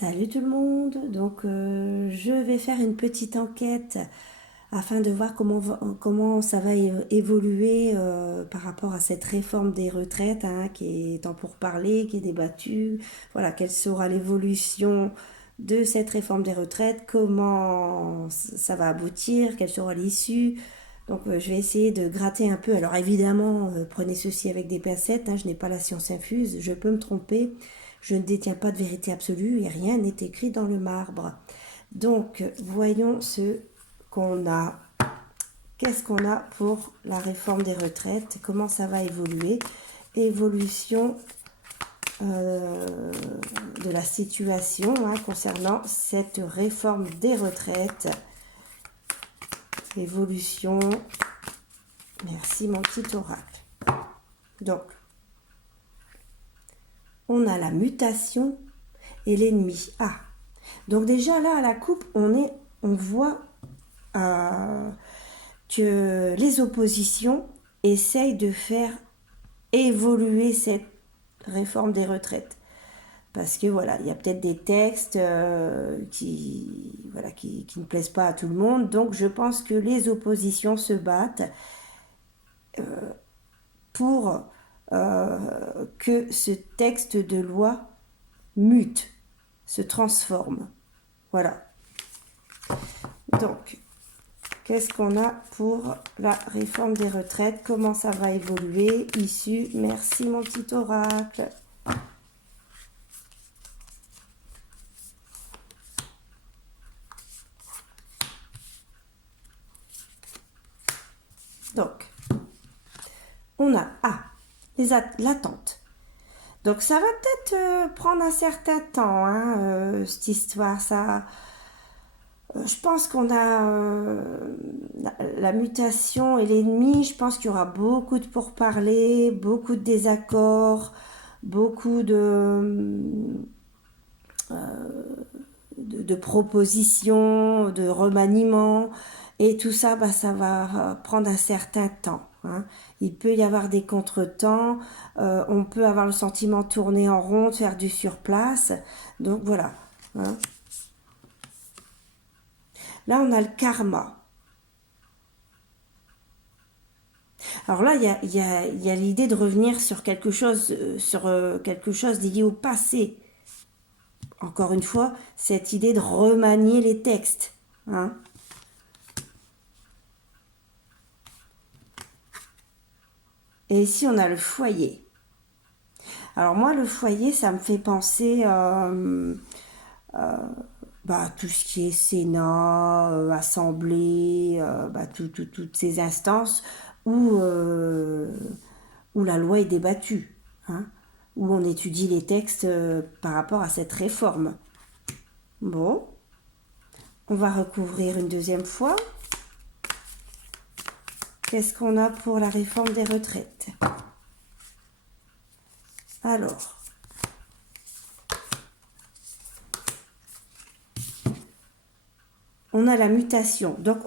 Salut tout le monde, je vais faire une petite enquête afin de voir comment ça va évoluer par rapport à cette réforme des retraites qui est en pourparlers, qui est débattue. Voilà, quelle sera l'évolution de cette réforme des retraites, comment ça va aboutir, quelle sera l'issue. Je vais essayer de gratter un peu. Alors évidemment, prenez ceci avec des pincettes, je n'ai pas la science infuse, je peux me tromper. Je ne détiens pas de vérité absolue et rien n'est écrit dans le marbre. Donc, voyons ce qu'on a. Qu'est-ce qu'on a pour la réforme des retraites? Comment ça va évoluer? Évolution de la situation concernant cette réforme des retraites. Évolution. Merci mon petit oracle. Donc, on a la mutation et l'ennemi. Ah, donc déjà là à la coupe, on voit que les oppositions essayent de faire évoluer cette réforme des retraites. Parce que voilà, il y a peut-être des textes qui ne plaisent pas à tout le monde. Donc je pense que les oppositions se battent pour que ce texte de loi mute, se transforme. Voilà. Donc, qu'est-ce qu'on a pour la réforme des retraites? Comment ça va évoluer? Issue, merci mon petit oracle. Donc, on a l'attente. Donc, ça va peut-être prendre un certain temps, cette histoire. Je pense qu'on a la mutation et l'ennemi. Je pense qu'il y aura beaucoup de pourparlers, beaucoup de désaccords, beaucoup de propositions, de remaniements. Et tout ça, ça va prendre un certain temps. Il peut y avoir des contretemps. On peut avoir le sentiment de tourner en rond, de faire du surplace. Donc voilà. Là, on a le karma. Alors là, il y a l'idée de revenir sur quelque chose lié au passé. Encore une fois, cette idée de remanier les textes. Et ici, on a le foyer. Alors moi, le foyer, ça me fait penser tout ce qui est Sénat, Assemblée, toutes ces instances où la loi est débattue, où on étudie les textes par rapport à cette réforme. Bon, on va recouvrir une deuxième fois. Qu'est-ce qu'on a pour la réforme des retraites? Alors, on a la mutation. Donc,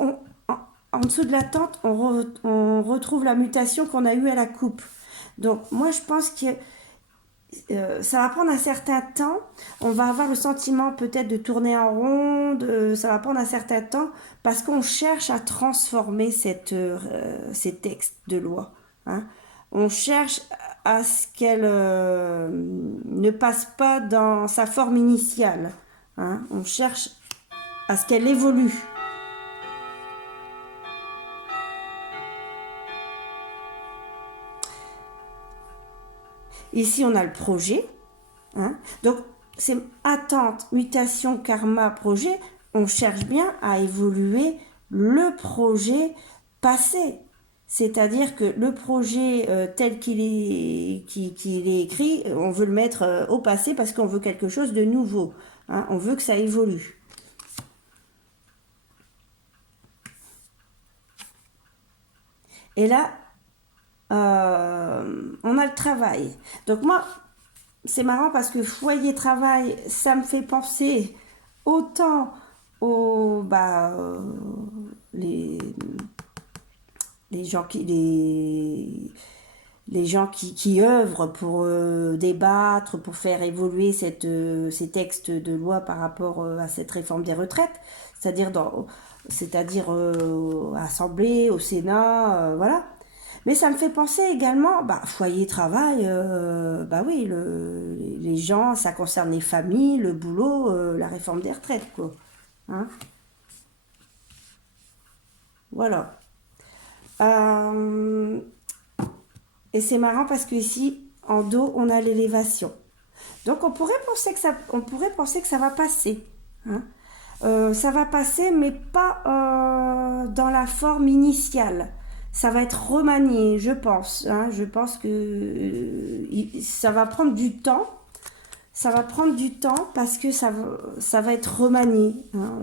en dessous de la tente, on retrouve la mutation qu'on a eue à la coupe. Donc, moi, je pense que ça va prendre un certain temps. On va avoir le sentiment peut-être de tourner en rond. Ça va prendre un certain temps parce qu'on cherche à transformer ces textes de loi. On cherche à ce qu'elle ne passe pas dans sa forme initiale. On cherche à ce qu'elle évolue. Ici, on a le projet. Donc, c'est attente, mutation, karma, projet. On cherche bien à évoluer le projet passé. C'est-à-dire que le projet tel qu'il est écrit, on veut le mettre au passé parce qu'on veut quelque chose de nouveau. On veut que ça évolue. Et là, on a le travail. Donc moi, c'est marrant parce que foyer-travail, ça me fait penser autant aux les gens les gens qui œuvrent pour débattre, pour faire évoluer ces textes de loi par rapport à cette réforme des retraites, c'est-à-dire à l'Assemblée, au Sénat, voilà. Mais ça me fait penser également, foyer, travail, bah oui, les gens, ça concerne les familles, le boulot, la réforme des retraites, quoi. Hein, voilà. Euh, et c'est marrant parce que ici, en dos, on a l'élévation. Donc on pourrait penser que ça va passer. Hein. Ça va passer, mais pas dans la forme initiale. Ça va être remanié, je pense. Hein. Je pense que ça va prendre du temps. Ça va prendre du temps parce que ça va être remanié. Hein.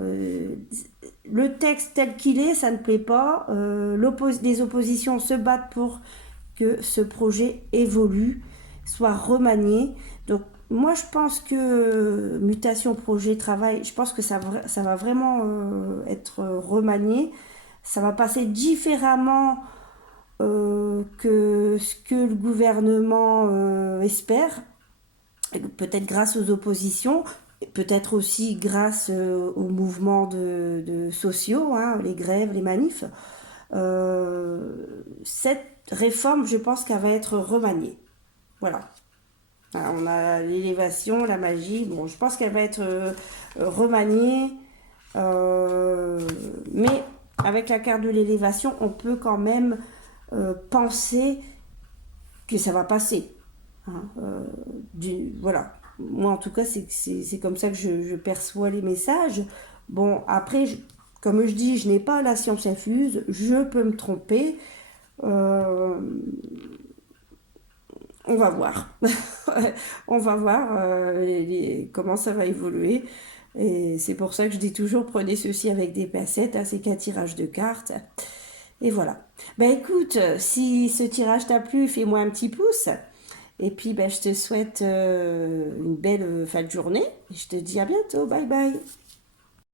Le texte tel qu'il est, ça ne plaît pas. Les oppositions se battent pour que ce projet évolue, soit remanié. Donc moi je pense que mutation projet travail, je pense que ça va vraiment être remanié. Ça va passer différemment que ce que le gouvernement espère, peut-être grâce aux oppositions, peut-être aussi grâce aux mouvements de sociaux, hein, les grèves, les manifs. Cette réforme, je pense qu'elle va être remaniée. Voilà. On a l'élévation, la magie. Bon, je pense qu'elle va être remaniée. Euh, mais avec la carte de l'élévation, on peut quand même penser que ça va passer. Hein, voilà. Moi, en tout cas, c'est comme ça que je perçois les messages. Bon, après, comme je dis, je n'ai pas la science infuse. Je peux me tromper. Euh, on va voir. On va voir comment ça va évoluer. Et c'est pour ça que je dis toujours, prenez ceci avec des pincettes. Hein, c'est qu'un tirage de cartes. Et voilà. Ben écoute, si ce tirage t'a plu, fais-moi un petit pouce. Et puis, ben, je te souhaite une belle fin de journée. Et je te dis à bientôt. Bye bye.